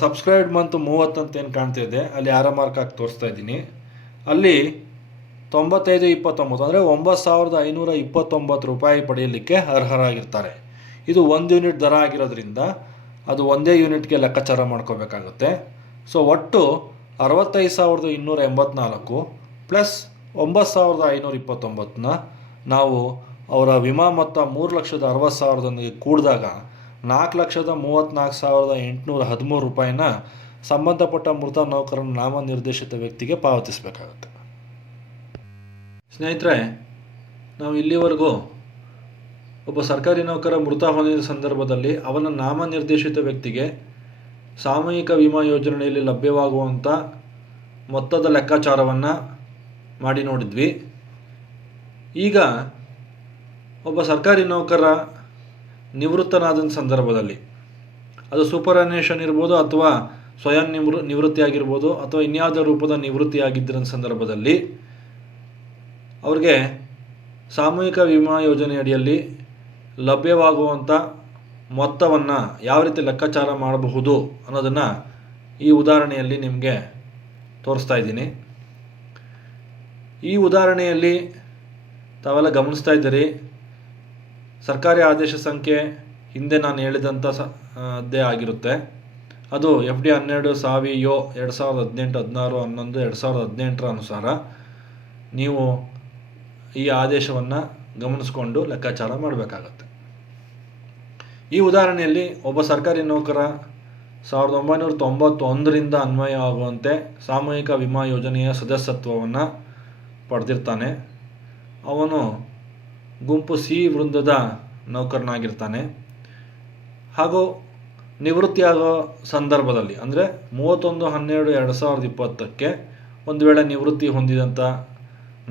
ಸಬ್ಸ್ಕ್ರೈಬ್ಡ್ ಮಂತು 30 ಅಂತ ಏನು ಕಾಣ್ತಾ ಇದೆ ಅಲ್ಲಿ ಆರೋ ಮಾರ್ಕ್ ಹಾಕಿ ತೋರಿಸ್ತಾ ಇದ್ದೀನಿ. ಅಲ್ಲಿ 95-29 ಅಂದರೆ 9,529 ರೂಪಾಯಿ ಪಡೆಯಲಿಕ್ಕೆ ಅರ್ಹರಾಗಿರ್ತಾರೆ. ಇದು 1 ಯೂನಿಟ್ ದರ ಆಗಿರೋದ್ರಿಂದ ಅದು ಒಂದೇ ಯೂನಿಟ್ಗೆ ಲೆಕ್ಕಾಚಾರ ಮಾಡ್ಕೋಬೇಕಾಗುತ್ತೆ. ಸೊ ಒಟ್ಟು 65,284 ಪ್ಲಸ್ 9,529 ನಾವು ಅವರ ವಿಮಾ ಮೊತ್ತ 3,60,000 ಕೂಡಿದಾಗ 4,34,813 ರೂಪಾಯಿನ ಸಂಬಂಧಪಟ್ಟ ಮೃತ ನೌಕರನ ನಾಮನಿರ್ದೇಶಿತ ವ್ಯಕ್ತಿಗೆ ಪಾವತಿಸಬೇಕಾಗುತ್ತೆ. ಸ್ನೇಹಿತರೆ, ನಾವು ಇಲ್ಲಿವರೆಗೂ ಒಬ್ಬ ಸರ್ಕಾರಿ ನೌಕರ ಮೃತ ಹೊಂದಿದ ಸಂದರ್ಭದಲ್ಲಿ ಅವನ ನಾಮನಿರ್ದೇಶಿತ ವ್ಯಕ್ತಿಗೆ ಸಾಮೂಹಿಕ ವಿಮಾ ಯೋಜನೆಯಲ್ಲಿ ಲಭ್ಯವಾಗುವಂಥ ಮೊತ್ತದ ಲೆಕ್ಕಾಚಾರವನ್ನು ಮಾಡಿ ನೋಡಿದ್ವಿ. ಈಗ ಒಬ್ಬ ಸರ್ಕಾರಿ ನೌಕರ ನಿವೃತ್ತನಾದ ಸಂದರ್ಭದಲ್ಲಿ ಅದು ಸೂಪರ್ಯಾನ್ಯೂಷನ್ ಇರ್ಬೋದು ಅಥವಾ ಸ್ವಯಂ ನಿವೃತ್ತಿ ಆಗಿರ್ಬೋದು ಅಥವಾ ಇನ್ಯಾವುದೇ ರೂಪದ ನಿವೃತ್ತಿ ಆಗಿದ್ದ ಸಂದರ್ಭದಲ್ಲಿ ಅವ್ರಿಗೆ ಸಾಮೂಹಿಕ ವಿಮಾ ಯೋಜನೆಯಡಿಯಲ್ಲಿ ಲಭ್ಯವಾಗುವಂಥ ಮೊತ್ತವನ್ನು ಯಾವ ರೀತಿ ಲೆಕ್ಕಾಚಾರ ಮಾಡಬಹುದು ಅನ್ನೋದನ್ನು ಈ ಉದಾಹರಣೆಯಲ್ಲಿ ನಿಮಗೆ ತೋರಿಸ್ತಾ ಇದ್ದೀನಿ. ಈ ಉದಾಹರಣೆಯಲ್ಲಿ ತಾವೆಲ್ಲ ಗಮನಿಸ್ತಾ ಇದ್ದೀರಿ, ಸರ್ಕಾರಿ ಆದೇಶ ಸಂಖ್ಯೆ ಹಿಂದೆ ನಾನು ಹೇಳಿದಂಥ ಅದೇ ಆಗಿರುತ್ತೆ. ಅದು FD 12/ಯೋ 2018-16-11-2018 ಅನುಸಾರ ನೀವು ಈ ಆದೇಶವನ್ನು ಗಮನಿಸ್ಕೊಂಡು ಲೆಕ್ಕಾಚಾರ ಮಾಡಬೇಕಾಗತ್ತೆ. ಈ ಉದಾಹರಣೆಯಲ್ಲಿ ಒಬ್ಬ ಸರ್ಕಾರಿ ನೌಕರ 1991ರಿಂದ ಅನ್ವಯ ಆಗುವಂತೆ ಸಾಮೂಹಿಕ ವಿಮಾ ಯೋಜನೆಯ ಸದಸ್ಯತ್ವವನ್ನು ಪಡೆದಿರ್ತಾನೆ. ಅವನು ಗುಂಪು ಸಿ ವೃಂದದ ನೌಕರನಾಗಿರ್ತಾನೆ. ಹಾಗೂ ನಿವೃತ್ತಿಯಾಗೋ ಸಂದರ್ಭದಲ್ಲಿ ಅಂದರೆ 31/12/2020ಕ್ಕೆ ಒಂದು ವೇಳೆ ನಿವೃತ್ತಿ ಹೊಂದಿದಂಥ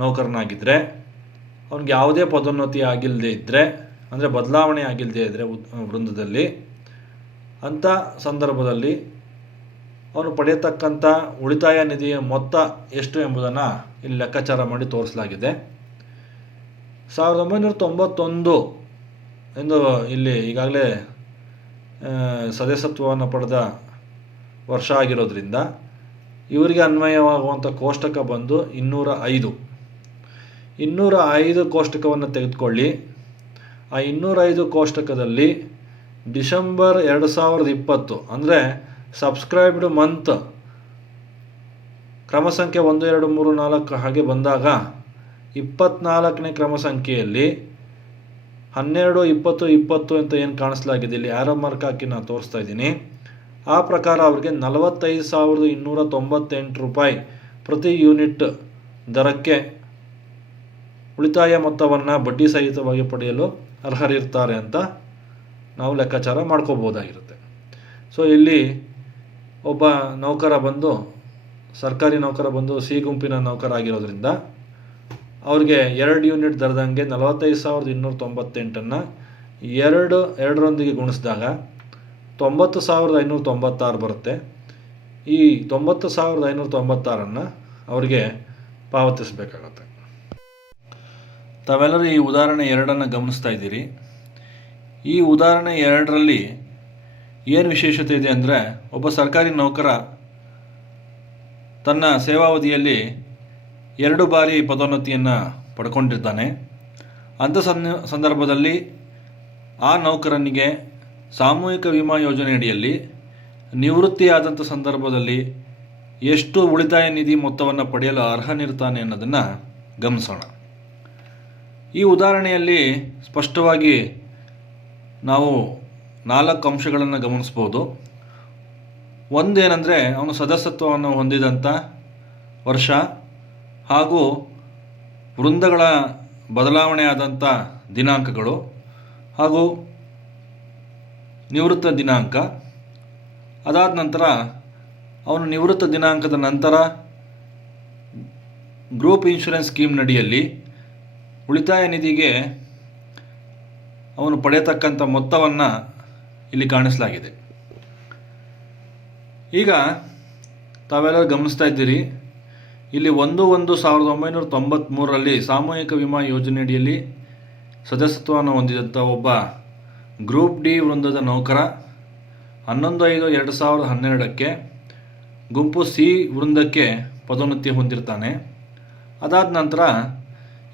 ನೌಕರನಾಗಿದ್ದರೆ ಅವನಿಗೆ ಯಾವುದೇ ಪದೋನ್ನತಿ ಆಗಿಲ್ಲದೆ ಇದ್ದರೆ ಅಂದರೆ ಬದಲಾವಣೆ ಆಗಿಲ್ಲದೆ ಇದ್ದರೆ ವೃಂದದಲ್ಲಿ ಅಂಥ ಸಂದರ್ಭದಲ್ಲಿ ಅವನು ಪಡೆಯತಕ್ಕಂಥ ಉಳಿತಾಯ ನಿಧಿಯ ಮೊತ್ತ ಎಷ್ಟು ಎಂಬುದನ್ನು ಇಲ್ಲಿ ಲೆಕ್ಕಾಚಾರ ಮಾಡಿ ತೋರಿಸಲಾಗಿದೆ. 1991 ಎಂದು ಇಲ್ಲಿ ಈಗಾಗಲೇ ಸದಸ್ಯತ್ವವನ್ನು ಪಡೆದ ವರ್ಷ ಆಗಿರೋದ್ರಿಂದ ಇವರಿಗೆ ಅನ್ವಯವಾಗುವಂಥ ಕೋಷ್ಟಕ ಬಂದು 205 ಕೋಷ್ಟಕವನ್ನು ತೆಗೆದುಕೊಳ್ಳಿ. ಆ 205 ಕೋಷ್ಟಕದಲ್ಲಿ ಡಿಸೆಂಬರ್ 2020 ಅಂದರೆ ಸಬ್ಸ್ಕ್ರೈಬ್ಡ್ ಮಂತ್ ಕ್ರಮ ಸಂಖ್ಯೆ 1, 2, 3, 4 ಹಾಗೆ ಬಂದಾಗ 24ನೇ ಕ್ರಮ ಸಂಖ್ಯೆಯಲ್ಲಿ 12, 20, 20 ಅಂತ ಏನು ಕಾಣಿಸ್ಲಾಗಿದೆ, ಇಲ್ಲಿ ಆರೋ ಮಾರ್ಕ್ ಹಾಕಿ ನಾನು ತೋರಿಸ್ತಾ ಇದ್ದೀನಿ. ಆ ಪ್ರಕಾರ ಅವ್ರಿಗೆ 45,298 ರೂಪಾಯಿ ಪ್ರತಿ ಯೂನಿಟ್ ದರಕ್ಕೆ ಉಳಿತಾಯ ಮೊತ್ತವನ್ನು ಬಡ್ಡಿ ಸಹಿತವಾಗಿ ಪಡೆಯಲು ಅರ್ಹರಿರ್ತಾರೆ ಅಂತ ನಾವು ಲೆಕ್ಕಾಚಾರ ಮಾಡ್ಕೋಬೋದಾಗಿರುತ್ತೆ. ಸೊ ಇಲ್ಲಿ ಒಬ್ಬ ನೌಕರ ಬಂದು, ಸರ್ಕಾರಿ ನೌಕರ ಬಂದು ಸಿ ಗುಂಪಿನ ನೌಕರ ಆಗಿರೋದ್ರಿಂದ ಅವ್ರಿಗೆ 2 ಯೂನಿಟ್ ದರದಂಗೆ 45,298ಅನ್ನು ಎರಡರೊಂದಿಗೆ ಗುಣಿಸಿದಾಗ 90,596 ಬರುತ್ತೆ. ಈ 90,596ಅನ್ನು ಅವರಿಗೆ ಪಾವತಿಸಬೇಕಾಗತ್ತೆ. ತಾವೆಲ್ಲರೂ ಈ ಉದಾಹರಣೆ 2 ಗಮನಿಸ್ತಾ ಇದ್ದೀರಿ. ಈ ಉದಾಹರಣೆ 2ರಲ್ಲಿ ಏನು ವಿಶೇಷತೆ ಇದೆ ಅಂದರೆ, ಒಬ್ಬ ಸರ್ಕಾರಿ ನೌಕರ ತನ್ನ ಸೇವಾವಧಿಯಲ್ಲಿ 2 ಬಾರಿ ಪದೋನ್ನತಿಯನ್ನು ಪಡ್ಕೊಂಡಿರ್ತಾನೆ. ಅಂಥ ಸಂದರ್ಭದಲ್ಲಿ ಆ ನೌಕರನಿಗೆ ಸಾಮೂಹಿಕ ವಿಮಾ ಯೋಜನೆಯಡಿಯಲ್ಲಿ ನಿವೃತ್ತಿಯಾದಂಥ ಸಂದರ್ಭದಲ್ಲಿ ಎಷ್ಟು ಉಳಿತಾಯ ನಿಧಿ ಮೊತ್ತವನ್ನು ಪಡೆಯಲು ಅರ್ಹನಿರ್ತಾನೆ ಅನ್ನೋದನ್ನು ಗಮನಿಸೋಣ. ಈ ಉದಾಹರಣೆಯಲ್ಲಿ ಸ್ಪಷ್ಟವಾಗಿ ನಾವು 4 ಅಂಶಗಳನ್ನು ಗಮನಿಸ್ಬೋದು. ಒಂದೇನೆಂದರೆ, ಅವನು ಸದಸ್ಯತ್ವವನ್ನು ಹೊಂದಿದಂಥ ವರ್ಷ ಹಾಗೂ ವೃಂದಗಳ ಬದಲಾವಣೆ ಆದಂಥ ದಿನಾಂಕಗಳು ಹಾಗೂ ನಿವೃತ್ತ ದಿನಾಂಕ. ಅದಾದ ನಂತರ ಅವನು ನಿವೃತ್ತ ದಿನಾಂಕದ ನಂತರ ಗ್ರೂಪ್ ಇನ್ಶೂರೆನ್ಸ್ ಸ್ಕೀಮ್ನಡಿಯಲ್ಲಿ ಉಳಿತಾಯ ನಿಧಿಗೆ ಅವನು ಪಡೆಯತಕ್ಕಂಥ ಮೊತ್ತವನ್ನು ಇಲ್ಲಿ ಕಾಣಿಸಲಾಗಿದೆ. ಈಗ ತಾವೆಲ್ಲರೂ ಗಮನಿಸ್ತಾ ಇದ್ದೀರಿ, ಇಲ್ಲಿ 1/1/1993ರಲ್ಲಿ ಸಾಮೂಹಿಕ ವಿಮಾ ಯೋಜನೆಯಡಿಯಲ್ಲಿ ಸದಸ್ಯತ್ವವನ್ನು ಹೊಂದಿದಂಥ ಒಬ್ಬ ಗ್ರೂಪ್ ಡಿ ವೃಂದದ ನೌಕರ 11/5/2012ಕ್ಕೆ ಗುಂಪು ಸಿ ವೃಂದಕ್ಕೆ ಪದೋನ್ನತಿ ಹೊಂದಿರ್ತಾನೆ. ಅದಾದ ನಂತರ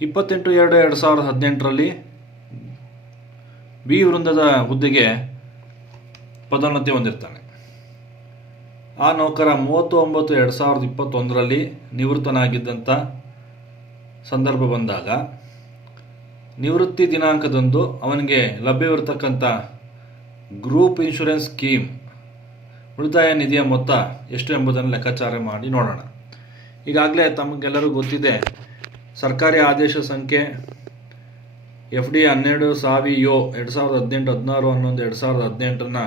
28/2/2018ರಲ್ಲಿ ಬಿ ವೃಂದದ ಹುದ್ದೆಗೆ ಪದೋನ್ನತಿ ಹೊಂದಿರ್ತಾನೆ. ಆ ನೌಕರ 30/9/2021ರಲ್ಲಿ ನಿವೃತ್ತನಾಗಿದ್ದಂಥ ಸಂದರ್ಭ ಬಂದಾಗ ನಿವೃತ್ತಿ ದಿನಾಂಕದಂದು ಅವನಿಗೆ ಲಭ್ಯವಿರತಕ್ಕಂಥ ಗ್ರೂಪ್ ಇನ್ಶೂರೆನ್ಸ್ ಸ್ಕೀಮ್ ಉಳಿತಾಯ ನಿಧಿಯ ಮೊತ್ತ ಎಷ್ಟು ಎಂಬುದನ್ನು ಲೆಕ್ಕಾಚಾರ ಮಾಡಿ ನೋಡೋಣ. ಈಗಾಗಲೇ ತಮಗೆಲ್ಲರೂ ಗೊತ್ತಿದೆ, ಸರ್ಕಾರಿ ಆದೇಶ ಸಂಖ್ಯೆ FD 12/2018 2018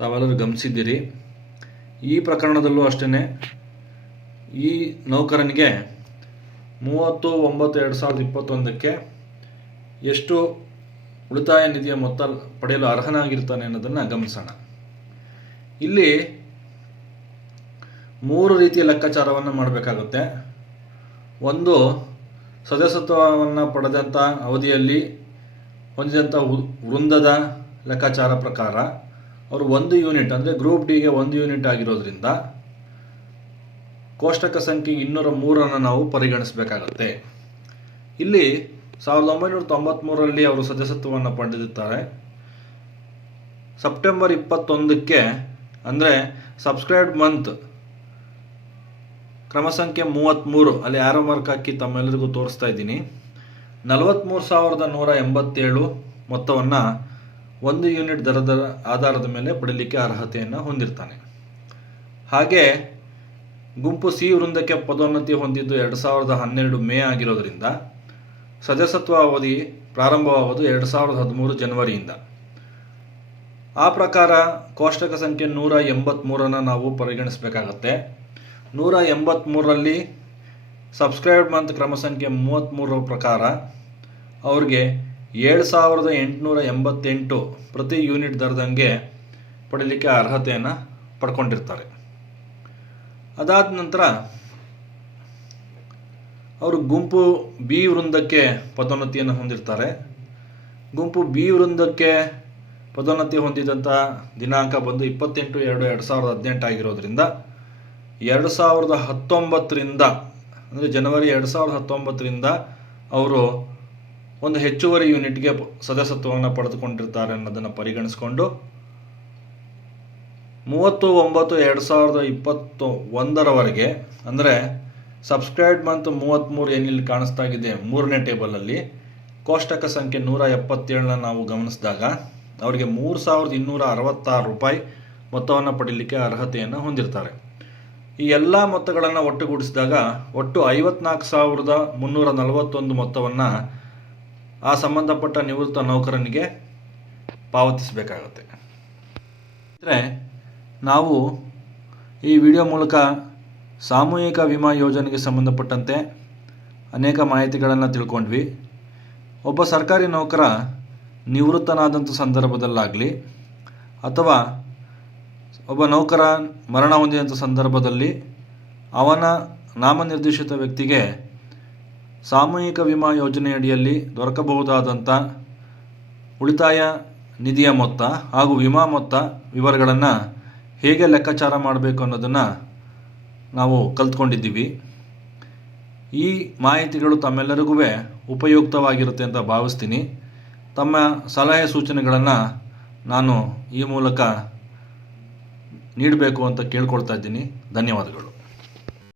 ತಾವೆಲ್ಲರೂ ಗಮನಿಸಿದ್ದೀರಿ. ಈ ಪ್ರಕರಣದಲ್ಲೂ ಅಷ್ಟೇ ಈ ನೌಕರನಿಗೆ 30/9/2021ಕ್ಕೆ ಎಷ್ಟು ಉಳಿತಾಯ ನಿಧಿಯ ಮೊತ್ತ ಪಡೆಯಲು ಅರ್ಹನಾಗಿರ್ತಾನೆ ಅನ್ನೋದನ್ನು ಗಮನಿಸೋಣ. ಇಲ್ಲಿ 3 ರೀತಿಯ ಲೆಕ್ಕಾಚಾರವನ್ನು ಮಾಡಬೇಕಾಗುತ್ತೆ. ಒಂದು, ಸದಸ್ಯತ್ವವನ್ನು ಪಡೆದಂಥ ಅವಧಿಯಲ್ಲಿ ಹೊಂದಿದಂಥ ವೃಂದದ ಲೆಕ್ಕಾಚಾರ ಪ್ರಕಾರ ಅವರು 1 ಯೂನಿಟ್ ಅಂದರೆ ಗ್ರೂಪ್ ಡಿಗೆ 1 ಯೂನಿಟ್ ಆಗಿರೋದ್ರಿಂದ ಕೋಷ್ಟಕ ಸಂಖ್ಯೆ 203 ನಾವು ಪರಿಗಣಿಸಬೇಕಾಗತ್ತೆ. ಇಲ್ಲಿ 1993ರಲ್ಲಿ ಅವರು ಸದಸ್ಯತ್ವವನ್ನು ಪಡೆದಿರ್ತಾರೆ. ಸೆಪ್ಟೆಂಬರ್ 21ಕ್ಕೆ ಅಂದರೆ ಸಬ್ಸ್ಕ್ರೈಬ್ಡ್ ಮಂತ್ ಕ್ರಮ ಸಂಖ್ಯೆ 33, ಅಲ್ಲಿ ಆರೋ ಮಾರ್ಕ್ ಹಾಕಿ ತಮ್ಮೆಲ್ಲರಿಗೂ ತೋರಿಸ್ತಾ ಇದ್ದೀನಿ, 43,187 ಮೊತ್ತವನ್ನು 1 ಯೂನಿಟ್ ದರದ ಆಧಾರದ ಮೇಲೆ ಪಡೀಲಿಕ್ಕೆ ಅರ್ಹತೆಯನ್ನು ಹೊಂದಿರ್ತಾನೆ. ಹಾಗೆ ಗುಂಪು ಸಿ ವೃಂದಕ್ಕೆ ಪದೋನ್ನತಿ ಹೊಂದಿದ್ದು 2012 ಮೇ ಆಗಿರೋದ್ರಿಂದ ಸದಸ್ಯತ್ವ ಅವಧಿ ಪ್ರಾರಂಭವಾಗೋದು 2013 ಜನವರಿಯಿಂದ. ಆ ಪ್ರಕಾರ ಕೋಷ್ಟಕ ಸಂಖ್ಯೆ 183 ನಾವು ಪರಿಗಣಿಸಬೇಕಾಗತ್ತೆ. 183ರಲ್ಲಿ ಸಬ್ಸ್ಕ್ರೈಬ್ಡ್ ಮಂತ್ ಕ್ರಮ ಸಂಖ್ಯೆ 33 ಪ್ರಕಾರ ಅವ್ರಿಗೆ 7,888 ಪ್ರತಿ ಯೂನಿಟ್ ದರದಂಗೆ ಪಡೀಲಿಕ್ಕೆ ಅರ್ಹತೆಯನ್ನು ಪಡ್ಕೊಂಡಿರ್ತಾರೆ. ಅದಾದ ನಂತರ ಅವರು ಗುಂಪು ಬಿ ವೃಂದಕ್ಕೆ ಪದೋನ್ನತಿಯನ್ನು ಹೊಂದಿರ್ತಾರೆ. ಗುಂಪು ಬಿ ವೃಂದಕ್ಕೆ ಪದೋನ್ನತಿ ಹೊಂದಿದಂಥ ದಿನಾಂಕ ಬಂದು 28/2/2018 ಆಗಿರೋದ್ರಿಂದ 2019ರಿಂದ ಅಂದರೆ ಜನವರಿ 2019ರಿಂದ ಅವರು ಒಂದು ಹೆಚ್ಚುವರಿ ಯೂನಿಟ್ಗೆ ಸದಸ್ಯತ್ವವನ್ನು ಪಡೆದುಕೊಂಡಿರ್ತಾರೆ ಅನ್ನೋದನ್ನು ಪರಿಗಣಿಸಿಕೊಂಡು 30/9/2021ರವರೆಗೆ ಅಂದರೆ ಸಬ್ಸ್ಕ್ರೈಬ್ಡ್ ಮಂತ್ 33 ಏನಿಲ್ಲಿ ಕಾಣಿಸ್ತಾ ಇದೆ 3ನೇ ಟೇಬಲಲ್ಲಿ ಕೋಷ್ಟಕ ಸಂಖ್ಯೆ 177ನ ನಾವು ಗಮನಿಸಿದಾಗ ಅವರಿಗೆ 3,266 ರೂಪಾಯಿ ಮೊತ್ತವನ್ನು ಪಡೀಲಿಕ್ಕೆ ಅರ್ಹತೆಯನ್ನು ಹೊಂದಿರ್ತಾರೆ. ಈ ಎಲ್ಲ ಮೊತ್ತಗಳನ್ನು ಒಟ್ಟುಗೂಡಿಸಿದಾಗ ಒಟ್ಟು 54,341 ಮೊತ್ತವನ್ನು ಆ ಸಂಬಂಧಪಟ್ಟ ನಿವೃತ್ತ ನೌಕರನಿಗೆ ಪಾವತಿಸಬೇಕಾಗುತ್ತೆ. ಅಂದರೆ ನಾವು ಈ ವಿಡಿಯೋ ಮೂಲಕ ಸಾಮೂಹಿಕ ವಿಮಾ ಯೋಜನೆಗೆ ಸಂಬಂಧಪಟ್ಟಂತೆ ಅನೇಕ ಮಾಹಿತಿಗಳನ್ನು ತಿಳ್ಕೊಂಡ್ವಿ. ಒಬ್ಬ ಸರ್ಕಾರಿ ನೌಕರ ನಿವೃತ್ತನಾದಂಥ ಸಂದರ್ಭದಲ್ಲಾಗಲಿ ಅಥವಾ ಒಬ್ಬ ನೌಕರ ಮರಣ ಹೊಂದಿದಂಥ ಸಂದರ್ಭದಲ್ಲಿ ಅವನ ನಾಮನಿರ್ದೇಶಿತ ವ್ಯಕ್ತಿಗೆ ಸಾಮೂಹಿಕ ವಿಮಾ ಯೋಜನೆಯಡಿಯಲ್ಲಿ ದೊರಕಬಹುದಾದಂಥ ಉಳಿತಾಯ ನಿಧಿಯ ಮೊತ್ತ ಹಾಗೂ ವಿಮಾ ಮೊತ್ತ ವಿವರಗಳನ್ನು ಹೇಗೆ ಲೆಕ್ಕಾಚಾರ ಮಾಡಬೇಕು ಅನ್ನೋದನ್ನು ನಾವು ಕಲ್ತ್ಕೊಂಡಿದ್ದೀವಿ. ಈ ಮಾಹಿತಿಗಳು ತಮ್ಮೆಲ್ಲರಿಗೂ ಉಪಯುಕ್ತವಾಗಿರುತ್ತೆ ಅಂತ ಭಾವಿಸ್ತೀನಿ. ತಮ್ಮ ಸಲಹೆ ಸೂಚನೆಗಳನ್ನು ನಾನು ಈ ಮೂಲಕ ನೀಡಬೇಕು ಅಂತ ಕೇಳ್ಕೊಳ್ತಾ ಇದ್ದೀನಿ. ಧನ್ಯವಾದಗಳು.